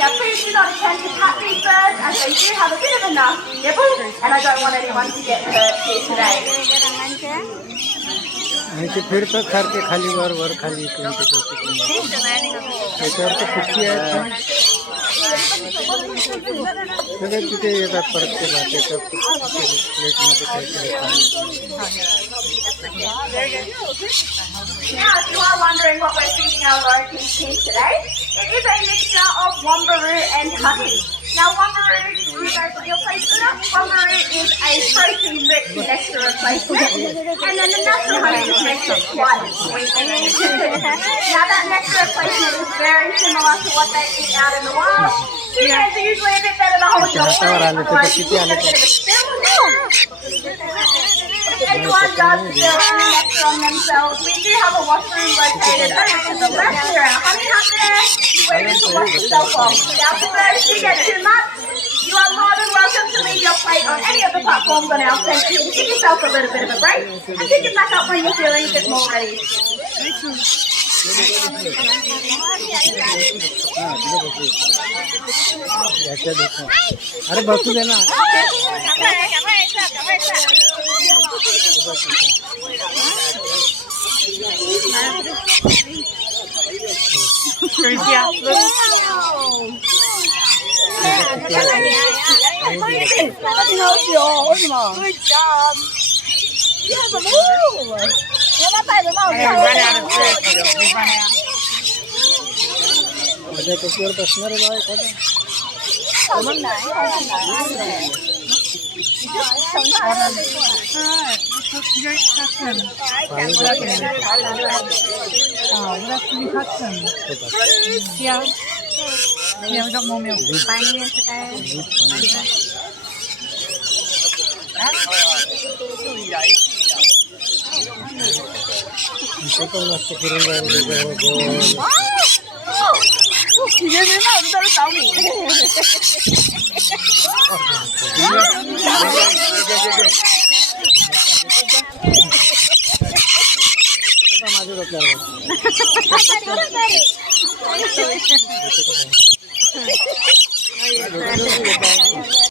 Now please do not attempt to cut these birds as they do have a bit of a nasty nibble and I don't want anyone to get hurt here today. आणि ते फिरतात सारखे खाली वर खाली इकडून तिकडे त्याच्यावर तर कुठची आहेत सगळे तिथे येतात परत ते भाताच्या प्लेटमध्ये काहीतरी Now, if you are wondering what we're feeding our lorikeets here today, it is a mixture of wombaroo and hutty. Now, wombaroo, you guys put your plate for that. Wombaroo is a protein-rich nectar replacement, and then the natural honey just makes it quite sweet. Now, that nectar replacement is very similar to what they eat out in the wild. Humans are usually a bit better than holding your food, otherwise you get a bit of a spill. If anyone does spill any nectar on themselves, we do have a washroom located over to the left here, our honey hut there, where you can wash yourself off. Now, for those who get too much, you are more than welcome to leave your plate on any of the platforms on our centre to give yourself a little bit of a break and pick it back up when you're feeling a bit more ready. अरे बसू दे ना माझ्या कशीवर बसणार आहे एखादा इथे पण मस्त फिरून जायला माझ्या डोक्यावर